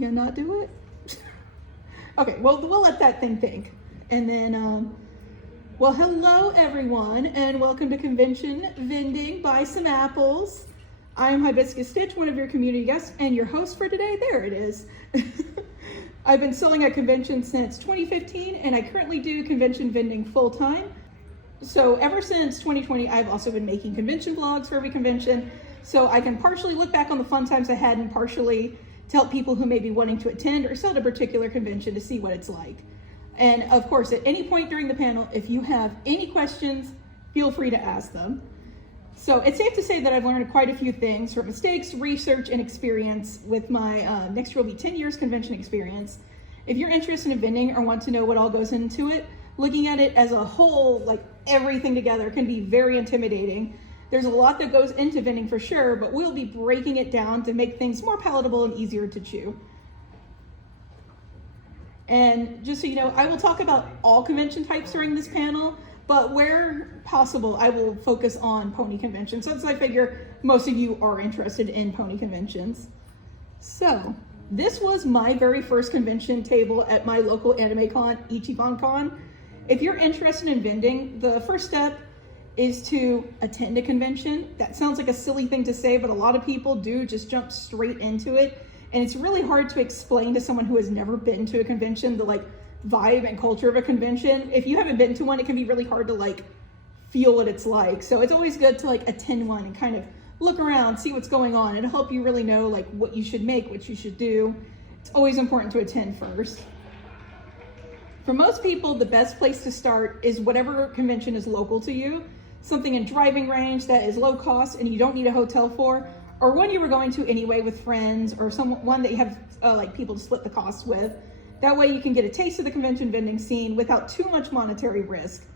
You gonna not do it? Okay, well, we'll let that thing think. And then, well, hello everyone, and welcome to Convention Vending. Buy some apples. I'm Hibiscus Stitch, one of your community guests, and your host for today. There it is. I've been selling at conventions since 2015, and I currently do convention vending full-time. So ever since 2020, I've also been making convention vlogs for every convention, so I can partially look back on the fun times I had and partially tell people who may be wanting to attend or sell at a particular convention to see what it's like. And of course, at any point during the panel, if you have any questions, feel free to ask them. So it's safe to say that I've learned quite a few things from mistakes, research, and experience with my next year will be 10 years convention experience. If you're interested in vending or want to know what all goes into it, looking at it as a whole, like everything together, can be very intimidating. There's a lot that goes into vending for sure, but we'll be breaking it down to make things more palatable and easier to chew. And just so you know, I will talk about all convention types during this panel, but where possible, I will focus on pony conventions, since I figure most of you are interested in pony conventions. So, this was my very first convention table at my local anime con, IchibanCon. If you're interested in vending, the first step is to attend a convention. That sounds like a silly thing to say, but a lot of people do just jump straight into it. And it's really hard to explain to someone who has never been to a convention the vibe and culture of a convention. If you haven't been to one, it can be really hard to feel what it's like. So it's always good to attend one and kind of look around, see what's going on. It'll help you really know what you should make, what you should do. It's always important to attend first. For most people, the best place to start is whatever convention is local to you, something in driving range that is low cost and you don't need a hotel for, or one you were going to anyway with friends, or one that you have people to split the costs with. That way you can get a taste of the convention vending scene without too much monetary risk.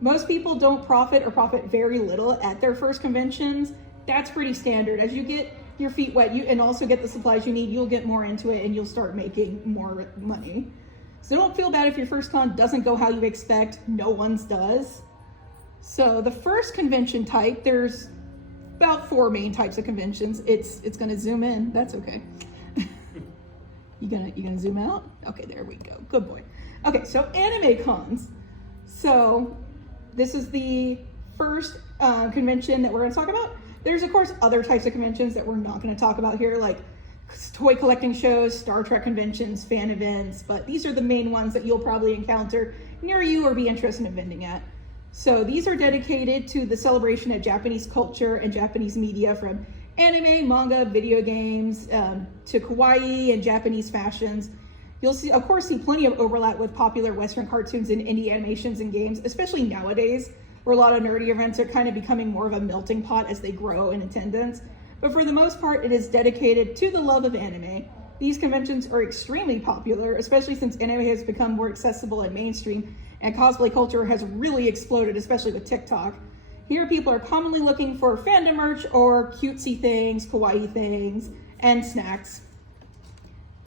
Most people don't profit or profit very little at their first conventions. That's pretty standard. As you get your feet wet and also get the supplies you need, you'll get more into it and you'll start making more money. So don't feel bad if your first con doesn't go how you expect. No one's does. So the first convention type, there's about 4 main types of conventions. It's gonna zoom in, that's okay. You gonna zoom out? Okay, there we go, good boy. Okay, so anime cons. So this is the first convention that we're gonna talk about. There's of course other types of conventions that we're not gonna talk about here, like toy collecting shows, Star Trek conventions, fan events, but these are the main ones that you'll probably encounter near you or be interested in vending at. So these are dedicated to the celebration of Japanese culture and Japanese media, from anime, manga, video games, to kawaii and Japanese fashions. You'll of course see plenty of overlap with popular Western cartoons and indie animations and games, especially nowadays, where a lot of nerdy events are kind of becoming more of a melting pot as they grow in attendance. But for the most part, it is dedicated to the love of anime. These conventions are extremely popular, especially since anime has become more accessible and mainstream, and cosplay culture has really exploded, especially with TikTok. Here, people are commonly looking for fandom merch or cutesy things, kawaii things, and snacks.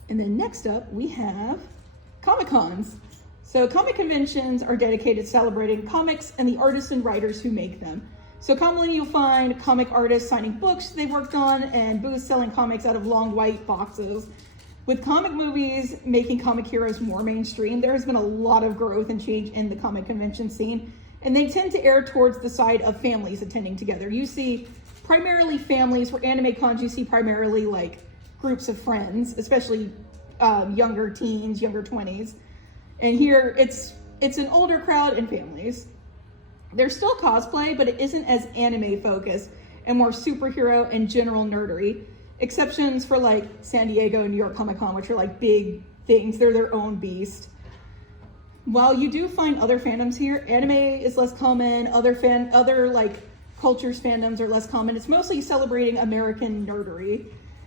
And then next up, we have Comic-Cons. So comic conventions are dedicated to celebrating comics and the artists and writers who make them. So commonly you'll find comic artists signing books they've worked on and booths selling comics out of long white boxes. With comic movies making comic heroes more mainstream, there has been a lot of growth and change in the comic convention scene, and they tend to err towards the side of families attending together. You see primarily families, where anime cons you see primarily groups of friends, especially younger teens, younger 20s. And here it's an older crowd and families. There's still cosplay, but it isn't as anime focused and more superhero and general nerdery. Exceptions for San Diego and New York Comic Con, which are big things. They're their own beast. While you do find other fandoms here, anime is less common. Other cultures fandoms are less common. It's mostly celebrating American nerdery,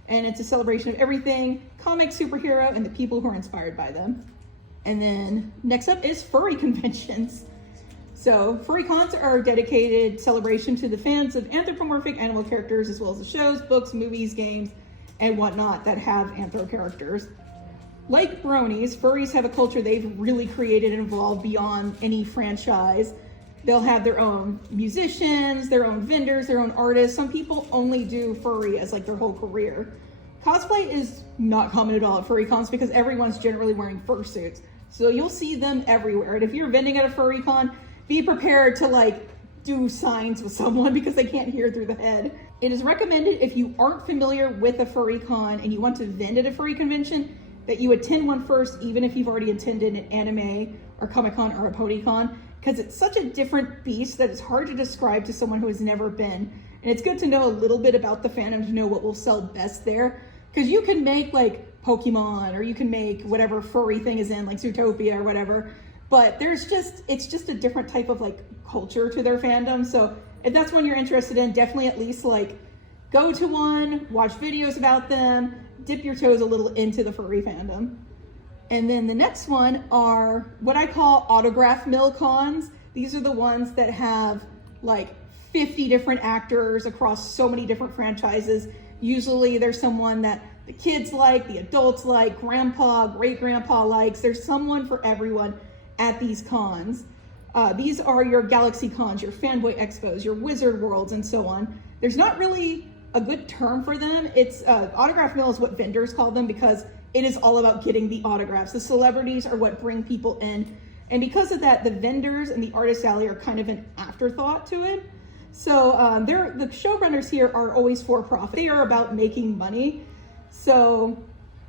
and it's a celebration of everything comic, superhero, and the people who are inspired by them. And then next up is furry conventions. So furry cons are a dedicated celebration to the fans of anthropomorphic animal characters, as well as the shows, books, movies, games, and whatnot that have anthro characters. Like bronies, furries have a culture they've really created and evolved beyond any franchise. They'll have their own musicians, their own vendors, their own artists. Some people only do furry as their whole career. Cosplay is not common at all at furry cons because everyone's generally wearing fursuits. So you'll see them everywhere. And if you're vending at a furry con, be prepared to like do signs with someone because they can't hear through the head. It is recommended if you aren't familiar with a furry con and you want to vend at a furry convention that you attend one first, even if you've already attended an anime or Comic Con or a pony con, because it's such a different beast that it's hard to describe to someone who has never been. And it's good to know a little bit about the fandom to know what will sell best there. Because you can make like Pokemon or you can make whatever furry thing is in, like Zootopia or whatever. But it's just a different type of like culture to their fandom. So if that's one you're interested in, definitely at least like go to one, watch videos about them, dip your toes a little into the furry fandom. And then the next one are what I call autograph milc cons. These are the ones that have like 50 different actors across so many different franchises. Usually there's someone that the kids like, the adults like, grandpa, great grandpa likes. There's someone for everyone at these cons. These are your Galaxy cons, your fanboy expos, your wizard worlds, and so on. There's not really a good term for them. It's autograph mill is what vendors call them because it is all about getting the autographs. The celebrities are what bring people in. And because of that, the vendors and the artist alley are kind of an afterthought to it. So the showrunners here are always for profit. They are about making money. So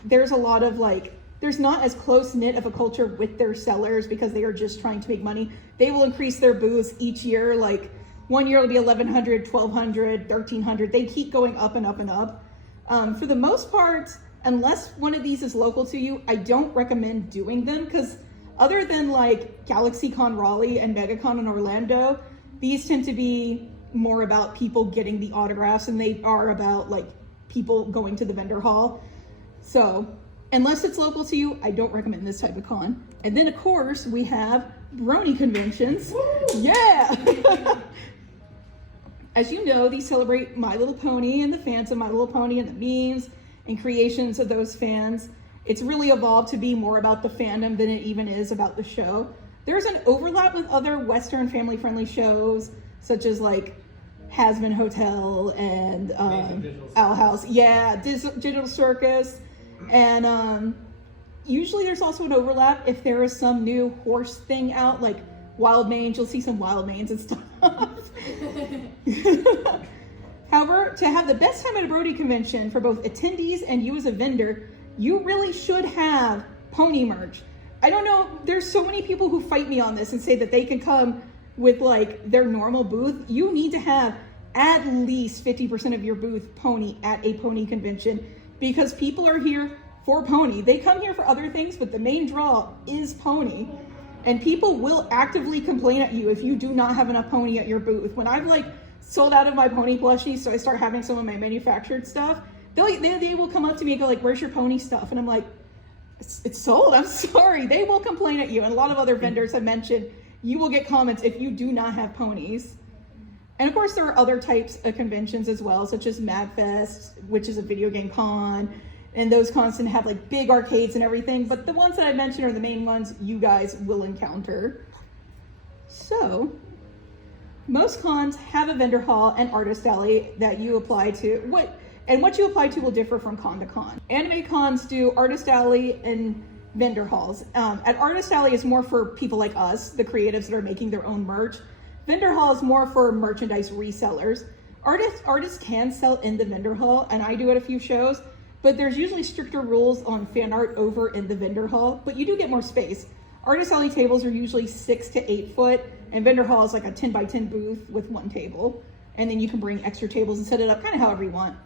there's a lot of like, there's not as close knit of a culture with their sellers because they are just trying to make money. They will increase their booths each year. Like one year it'll be 1,100, 1,200, 1,300. They keep going up and up and up. For the most part, unless one of these is local to you, I don't recommend doing them because other than like GalaxyCon Raleigh and MegaCon in Orlando, these tend to be more about people getting the autographs and they are about like people going to the vendor hall. So unless it's local to you, I don't recommend this type of con. And then of course we have Brony conventions. Woo! Yeah! As you know, these celebrate My Little Pony and the fans of My Little Pony and the memes and creations of those fans. It's really evolved to be more about the fandom than it even is about the show. There's an overlap with other Western family-friendly shows, such as like Hasman Hotel and Owl House. Yeah, Digital Circus. And usually there's also an overlap if there is some new horse thing out, like Wild Manes. You'll see some Wild Manes and stuff. However, to have the best time at a Brony convention for both attendees and you as a vendor, you really should have pony merch. I don't know, there's so many people who fight me on this and say that they can come with like their normal booth. You need to have at least 50% of your booth pony at a pony convention because people are here for pony. They come here for other things, but the main draw is pony. And people will actively complain at you if you do not have enough pony at your booth. When I've like sold out of my pony plushies, so I start having some of my manufactured stuff, they will come up to me and go like, where's your pony stuff? And I'm like, it's sold, I'm sorry. They will complain at you. And a lot of other vendors have mentioned you will get comments if you do not have ponies. And of course there are other types of conventions as well, such as MadFest, which is a video game con. And those cons tend to have like big arcades and everything. But the ones that I mentioned are the main ones you guys will encounter. So most cons have a vendor hall and artist alley that you apply to. What you apply to will differ from con to con. Anime cons do artist alley and vendor halls. At artist alley is more for people like us, the creatives that are making their own merch. Vendor hall is more for merchandise resellers. Artists can sell in the vendor hall, and I do at a few shows, but there's usually stricter rules on fan art over in the vendor hall, but you do get more space. Artist alley tables are usually 6 to 8 foot, and vendor hall is like a 10 by 10 booth with one table. And then you can bring extra tables and set it up kind of however you want.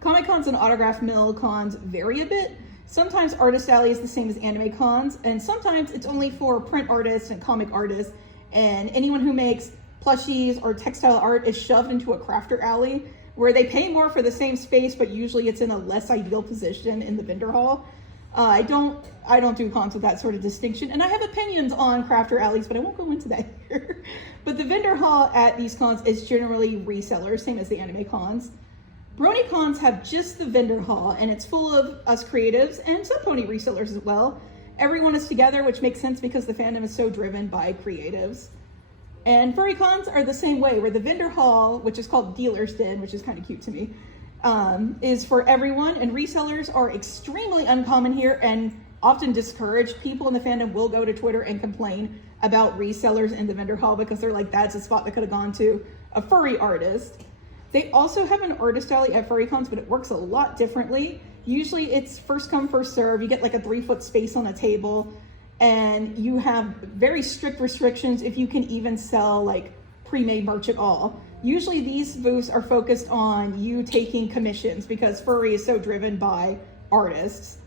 Comic cons and autograph mill cons vary a bit. Sometimes artist alley is the same as anime cons, and sometimes it's only for print artists and comic artists, and anyone who makes plushies or textile art is shoved into a crafter alley where they pay more for the same space, but usually it's in a less ideal position in the vendor hall. I don't do cons with that sort of distinction, and I have opinions on crafter alleys, but I won't go into that here. But the vendor hall at these cons is generally resellers, same as the anime cons. Brony cons have just the vendor hall, and it's full of us creatives and some pony resellers as well. Everyone is together, which makes sense because the fandom is so driven by creatives. And furry cons are the same way, where the vendor hall, which is called Dealer's Den, which is kind of cute to me, is for everyone, and resellers are extremely uncommon here and often discouraged. People in the fandom will go to Twitter and complain about resellers in the vendor hall because they're like, that's a spot that could have gone to a furry artist. They also have an artist alley at FurryCons, but it works a lot differently. Usually it's first come, first serve. You get like a 3-foot space on a table, and you have very strict restrictions if you can even sell like pre-made merch at all. Usually these booths are focused on you taking commissions because furry is so driven by artists.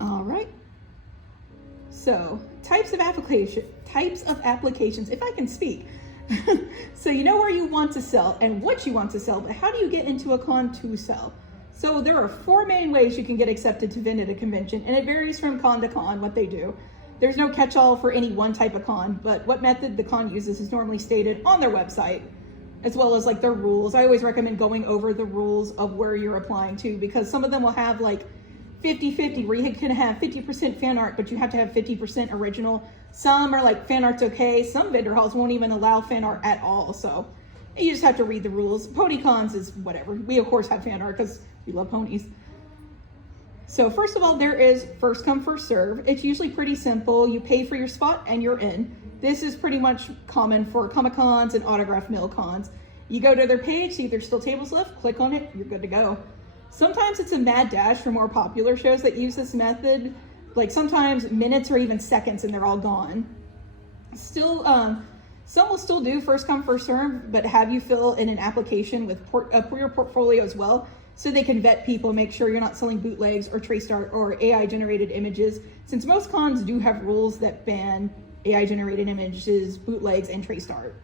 All right. So types of applications, if I can speak. So you know where you want to sell and what you want to sell, but how do you get into a con to sell? So there are 4 main ways you can get accepted to vend at a convention, and it varies from con to con what they do. There's no catch-all for any one type of con, but what method the con uses is normally stated on their website, as well as like their rules. I always recommend going over the rules of where you're applying to, because some of them will have like 50-50, where you can have 50% fan art, but you have to have 50% original. Some are like fan art's okay. Some vendor halls won't even allow fan art at all. So you just have to read the rules. Pony cons is whatever. We of course have fan art because we love ponies. So first of all, there is first come, first serve. It's usually pretty simple. You pay for your spot and you're in. This is pretty much common for Comic Cons and autograph mill cons. You go to their page, see if there's still tables left, click on it, you're good to go. Sometimes it's a mad dash for more popular shows that use this method. Like sometimes minutes or even seconds and they're all gone. Still, some will still do first come, first serve, but have you fill in an application with your portfolio as well, so they can vet people, make sure you're not selling bootlegs or traced art or AI generated images, since most cons do have rules that ban AI generated images, bootlegs, and traced art.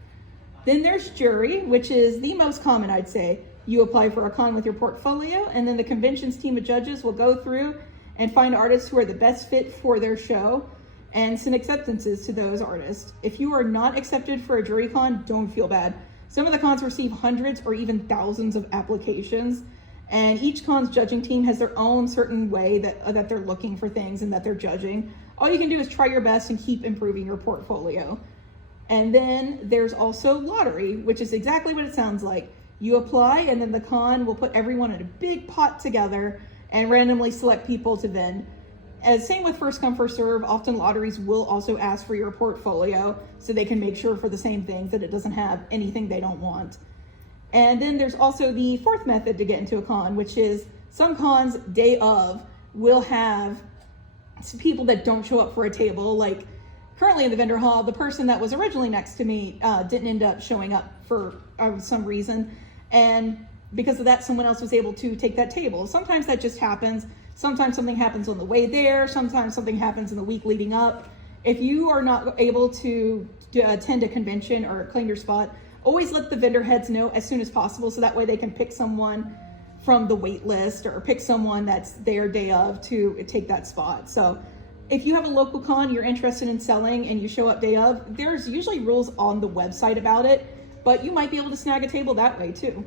Then there's jury, which is the most common, I'd say. You apply for a con with your portfolio, and then the convention's team of judges will go through and find artists who are the best fit for their show and send acceptances to those artists. If you are not accepted for a jury con, don't feel bad. Some of the cons receive hundreds or even thousands of applications, and each con's judging team has their own certain way that they're looking for things and that they're judging. All you can do is try your best and keep improving your portfolio. And then there's also lottery, which is exactly what it sounds like. You apply, and then the con will put everyone in a big pot together and randomly select people to vend. As same with first come, first serve, often lotteries will also ask for your portfolio so they can make sure for the same things that it doesn't have anything they don't want. And then there's also the fourth method to get into a con, which is some cons day of will have people that don't show up for a table. Like currently in the vendor hall, the person that was originally next to me didn't end up showing up for some reason. And because of that, someone else was able to take that table. Sometimes that just happens. Sometimes something happens on the way there. Sometimes something happens in the week leading up. If you are not able to attend a convention or claim your spot, always let the vendor heads know as soon as possible, so that way they can pick someone from the wait list or pick someone that's their day of to take that spot. So if you have a local con you're interested in selling and you show up day of, there's usually rules on the website about it, but you might be able to snag a table that way too.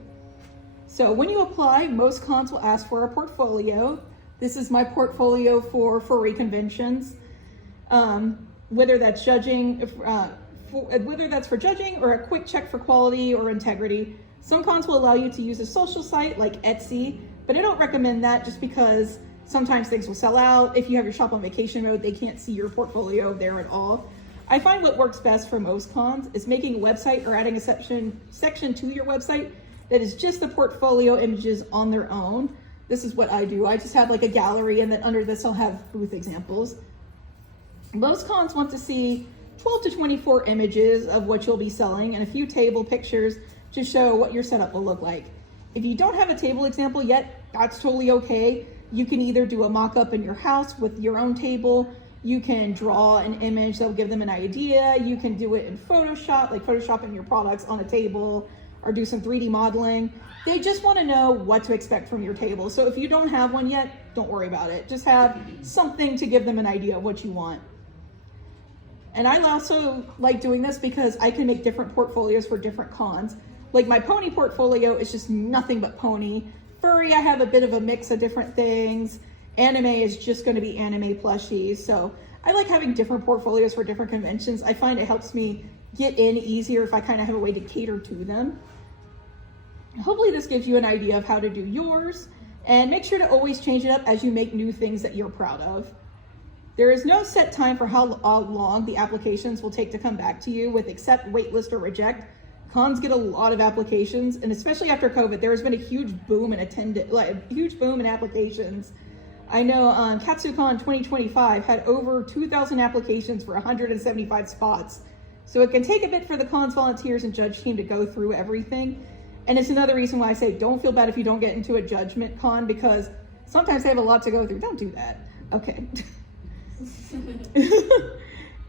So when you apply, most cons will ask for a portfolio. This is my portfolio for furry conventions. Whether that's judging, whether that's for judging or a quick check for quality or integrity. Some cons will allow you to use a social site like Etsy, but I don't recommend that just because sometimes things will sell out. If you have your shop on vacation mode, they can't see your portfolio there at all. I find what works best for most cons is making a website or adding a section to your website that is just the portfolio images on their own. This is what I do. I just have like a gallery, and then under this I'll have booth examples. Most cons want to see 12 to 24 images of what you'll be selling and a few table pictures to show what your setup will look like. If you don't have a table example yet, that's totally okay. You can either do a mock-up in your house with your own table. You can draw an image that will give them an idea. You can do it in Photoshop, like Photoshopping your products on a table, or do some 3D modeling. They just want to know what to expect from your table. So if you don't have one yet, don't worry about it. Just have something to give them an idea of what you want. And I also like doing this because I can make different portfolios for different cons. Like my pony portfolio is just nothing but pony. Furry, I have a bit of a mix of different things. Anime is just going to be anime plushies. So I like having different portfolios for different conventions. I find it helps me get in easier if I kind of have a way to cater to them. Hopefully this gives you an idea of how to do yours, and make sure to always change it up as you make new things that you're proud of. There is no set time for how long the applications will take to come back to you with accept, waitlist, or reject. Cons get a lot of applications, and especially after COVID, there has been a huge boom in applications. I know KatsuCon 2025 had over 2,000 applications for 175 spots. So it can take a bit for the cons volunteers and judge team to go through everything. And it's another reason why I say don't feel bad if you don't get into a judgment con, because sometimes they have a lot to go through. Don't do that. Okay.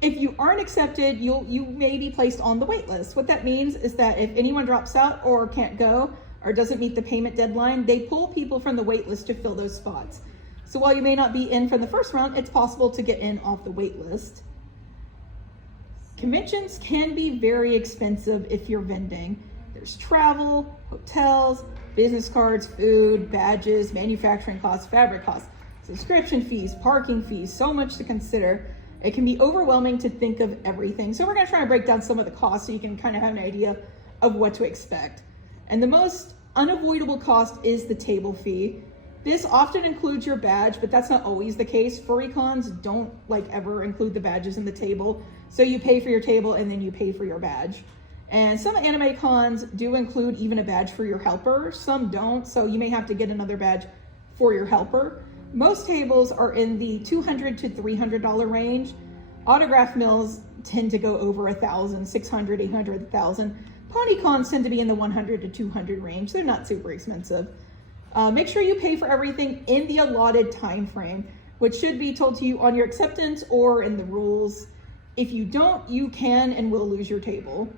If you aren't accepted, you may be placed on the wait list. What that means is that if anyone drops out or can't go or doesn't meet the payment deadline, they pull people from the wait list to fill those spots. So while you may not be in from the first round, it's possible to get in off the wait list. Conventions can be very expensive if you're vending. There's travel, hotels, business cards, food, badges, manufacturing costs, fabric costs, subscription fees, parking fees, so much to consider. It can be overwhelming to think of everything. So we're gonna try and break down some of the costs so you can kind of have an idea of what to expect. And the most unavoidable cost is the table fee. This often includes your badge, but that's not always the case. Furry cons don't ever include the badges in the table. So you pay for your table and then you pay for your badge. And some anime cons do include even a badge for your helper. Some don't, so you may have to get another badge for your helper. Most tables are in the $200 to $300 range. Autograph mills tend to go over $1,000, $600, $800, $1,000. Pony cons tend to be in the $100 to $200 range. They're not super expensive. Make sure you pay for everything in the allotted time frame, which should be told to you on your acceptance or in the rules. If you don't, you can and will lose your table.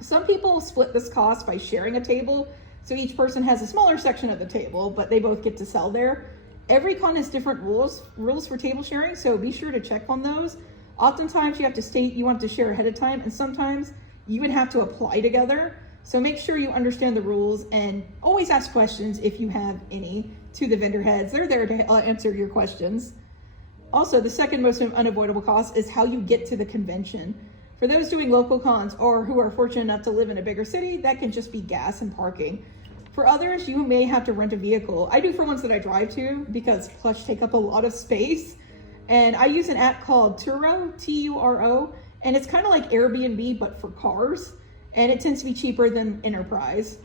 Some people split this cost by sharing a table, so each person has a smaller section of the table, but they both get to sell there. Every con has different rules for table sharing, so be sure to check on those. Oftentimes you have to state you want to share ahead of time, and sometimes you would have to apply together. So make sure you understand the rules and always ask questions if you have any to the vendor heads. They're there to answer your questions. Also, the second most unavoidable cost is how you get to the convention. For those doing local cons or who are fortunate enough to live in a bigger city, that can just be gas and parking. For others, you may have to rent a vehicle. I do for ones that I drive to because plush take up a lot of space. And I use an app called Turo, T-U-R-O, and it's kind of like Airbnb, but for cars. And it tends to be cheaper than Enterprise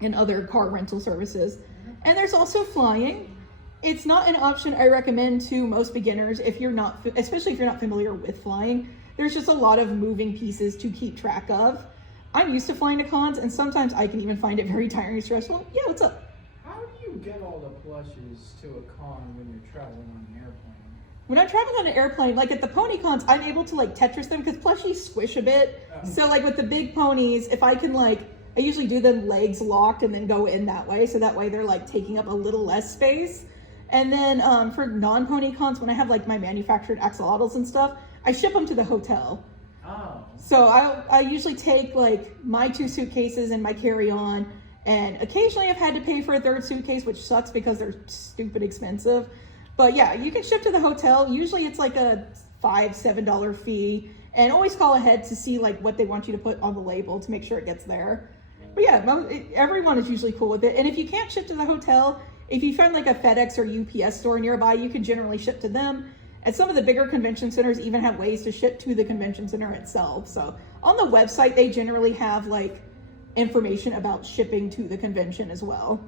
and other car rental services. And there's also flying. It's not an option I recommend to most beginners if you're not, especially if you're not familiar with flying. There's just a lot of moving pieces to keep track of. I'm used to flying to cons, and sometimes I can even find it very tiring and stressful. Yeah, what's up? How do you get all the plushes to a con when you're traveling on an airplane? When I'm traveling on an airplane, like at the pony cons, I'm able to Tetris them because plushies squish a bit. So with the big ponies, if I can I usually do them legs locked and then go in that way. So that way they're taking up a little less space. And then for non-pony cons, when I have my manufactured axolotls and stuff, I ship them to the hotel. Oh. So I usually take my 2 suitcases and my carry-on, and occasionally I've had to pay for a third suitcase, which sucks because they're stupid expensive. But yeah, you can ship to the hotel. Usually it's a $5, $7 fee, and always call ahead to see what they want you to put on the label to make sure it gets there. But yeah, everyone is usually cool with it. And if you can't ship to the hotel, if you find a FedEx or UPS store nearby, you can generally ship to them. And some of the bigger convention centers even have ways to ship to the convention center itself. So on the website, they generally have information about shipping to the convention as well.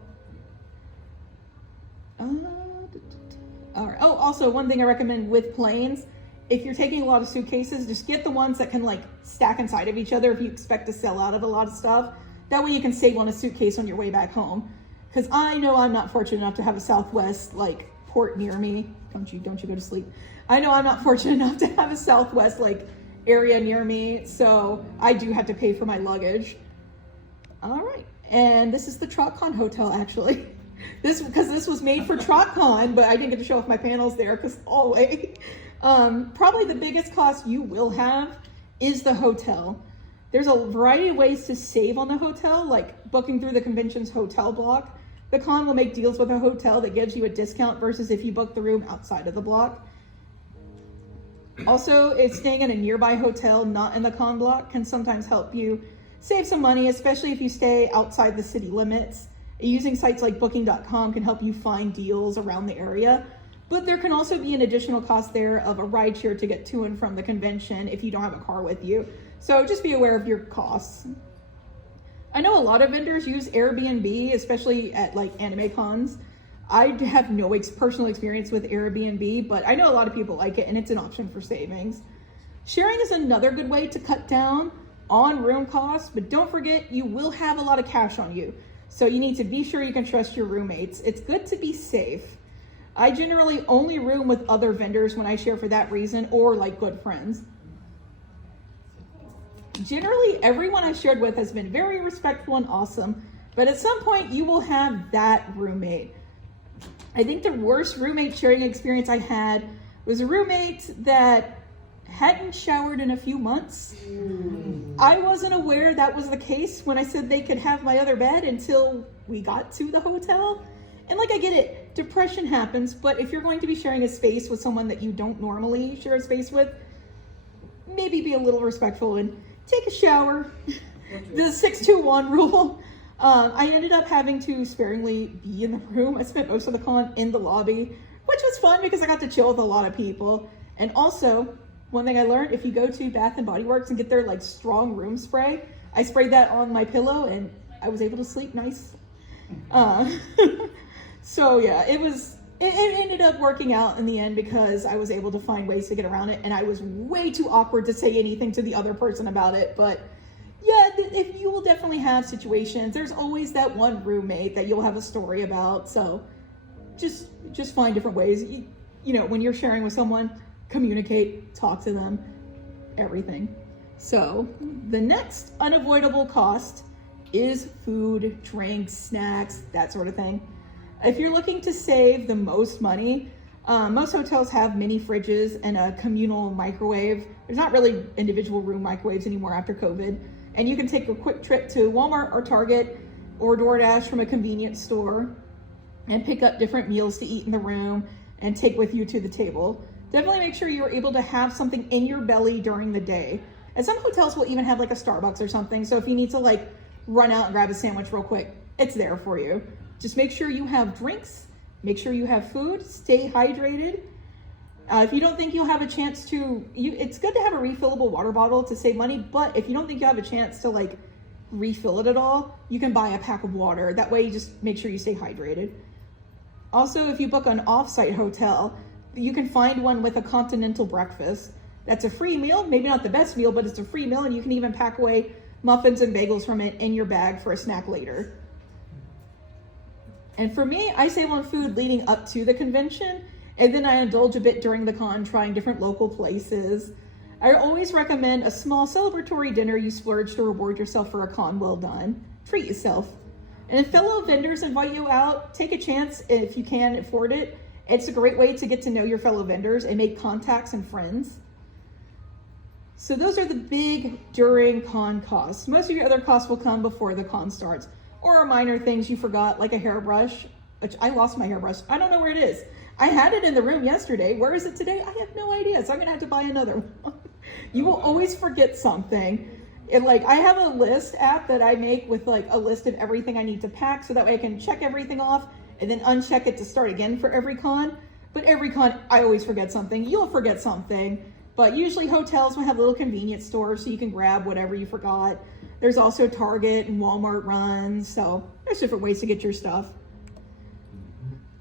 All right. Oh, also one thing I recommend with planes, if you're taking a lot of suitcases, just get the ones that can stack inside of each other if you expect to sell out of a lot of stuff. That way you can save on a suitcase on your way back home. Because I know I'm not fortunate enough to have a Southwest port near me. Don't you go to sleep. I know I'm not fortunate enough to have a Southwest area near me, so I do have to pay for my luggage. All right, and this is the TrotCon hotel actually. This was made for TrotCon, but I didn't get to show off my panels there because always. Probably the biggest cost you will have is the hotel. There's a variety of ways to save on the hotel, like booking through the convention's hotel block. The con will make deals with a hotel that gives you a discount versus if you book the room outside of the block. Also, if staying in a nearby hotel not in the con block can sometimes help you save some money, especially if you stay outside the city limits. Using sites like booking.com can help you find deals around the area, but there can also be an additional cost there of a rideshare to get to and from the convention if you don't have a car with you. So just be aware of your costs. I know a lot of vendors use Airbnb, especially at like anime cons. I have no personal experience with Airbnb, but I know a lot of people like it and it's an option for savings. Sharing is another good way to cut down on room costs, but don't forget you will have a lot of cash on you. So you need to be sure you can trust your roommates. It's good to be safe. I generally only room with other vendors when I share for that reason, or like good friends. Generally, everyone I've shared with has been very respectful and awesome, but at some point you will have that roommate. I think the worst roommate sharing experience I had was a roommate that hadn't showered in a few months. I wasn't aware that was the case when I said they could have my other bed until we got to the hotel. And like, I get it, depression happens, but if you're going to be sharing a space with someone that you don't normally share a space with, maybe be a little respectful and take a shower. The 6-2-1 rule. I ended up having to sparingly be in the room. I spent most of the con in the lobby, which was fun because I got to chill with a lot of people. And also, one thing I learned, if you go to Bath and Body Works and get their like strong room spray, I sprayed that on my pillow and I was able to sleep nice. So yeah, it ended up working out in the end because I was able to find ways to get around it, and I was way too awkward to say anything to the other person about it. But yeah, if you will definitely have situations, there's always that one roommate that you'll have a story about. So just find different ways. You know, when you're sharing with someone, communicate, talk to them, everything. So the next unavoidable cost is food, drinks, snacks, that sort of thing. If you're looking to save the most money, most hotels have mini fridges and a communal microwave. There's not really individual room microwaves anymore after COVID. And you can take a quick trip to Walmart or Target or DoorDash from a convenience store and pick up different meals to eat in the room and take with you to the table. Definitely make sure you're able to have something in your belly during the day. And some hotels will even have like a Starbucks or something. So if you need to like run out and grab a sandwich real quick, it's there for you. Just make sure you have drinks, make sure you have food, stay hydrated. If you don't think you'll have a chance to, it's good to have a refillable water bottle to save money, but if you don't think you have a chance to like refill it at all, you can buy a pack of water. That way you just make sure you stay hydrated. Also, if you book an off-site hotel, you can find one with a continental breakfast. That's a free meal, maybe not the best meal, but it's a free meal, and you can even pack away muffins and bagels from it in your bag for a snack later. And for me, I save on food leading up to the convention, and then I indulge a bit during the con, trying different local places. I always recommend a small celebratory dinner you splurge to reward yourself for a con well done. Treat yourself. And if fellow vendors invite you out, take a chance if you can afford it. It's a great way to get to know your fellow vendors and make contacts and friends. So those are the big during con costs. Most of your other costs will come before the con starts, or minor things you forgot, like a hairbrush, which I lost my hairbrush. I don't know where it is. I had it in the room yesterday. Where is it today? I have no idea. So I'm gonna have to buy another one. You will always forget something. I have a list app that I make with like a list of everything I need to pack, so that way I can check everything off and then uncheck it to start again for every con. But every con, I always forget something. You'll forget something. But usually hotels will have little convenience stores so you can grab whatever you forgot. There's also Target and Walmart runs, so there's different ways to get your stuff.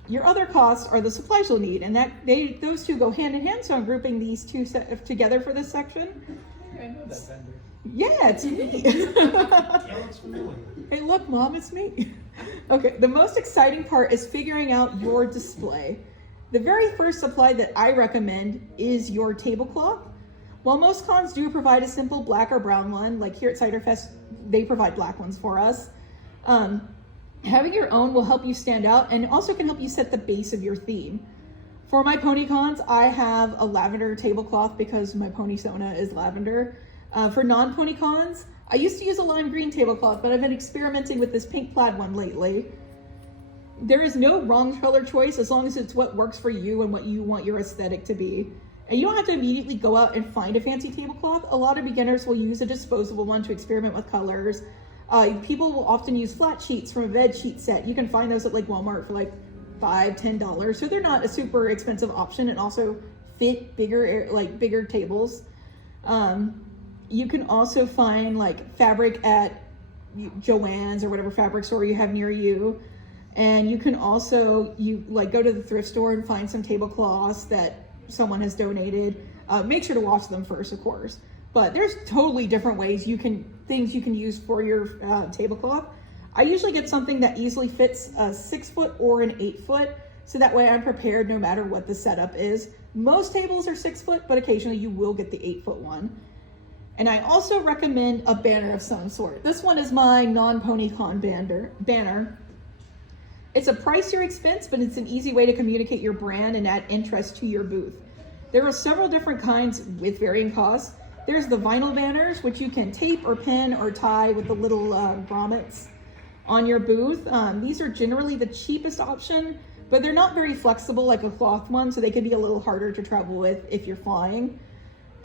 Your other costs are the supplies you'll need, and those two go hand in hand, so I'm grouping these two together for this section. I know that vendor. Yeah, it's me. Hey, look, Mom, it's me. Okay, the most exciting part is figuring out your display. The very first supply that I recommend is your tablecloth. While most cons do provide a simple black or brown one, like here at Ciderfest, they provide black ones for us. Having your own will help you stand out and also can help you set the base of your theme. For my pony cons, I have a lavender tablecloth because my pony Sona is lavender. For non-pony cons, I used to use a lime green tablecloth, but I've been experimenting with this pink plaid one lately. There is no wrong color choice as long as it's what works for you and what you want your aesthetic to be. And you don't have to immediately go out and find a fancy tablecloth. A lot of beginners will use a disposable one to experiment with colors. People will often use flat sheets from a bed sheet set. You can find those at like Walmart for like $5-10. So they're not a super expensive option and also fit bigger tables. You can also find like fabric at Joann's or whatever fabric store you have near you. And you can also go to the thrift store and find some tablecloths that someone has donated. Make sure to wash them first, of course. But there's totally different ways things you can use for your tablecloth. I usually get something that easily fits a 6-foot or an 8-foot, so that way I'm prepared no matter what the setup is. Most tables are 6-foot, but occasionally you will get the 8-foot one. And I also recommend a banner of some sort. This one is my non-PonyCon banner. It's a pricier expense, but it's an easy way to communicate your brand and add interest to your booth. There are several different kinds with varying costs. There's the vinyl banners, which you can tape or pin or tie with the little grommets on your booth. These are generally the cheapest option, but they're not very flexible like a cloth one, so they can be a little harder to travel with if you're flying.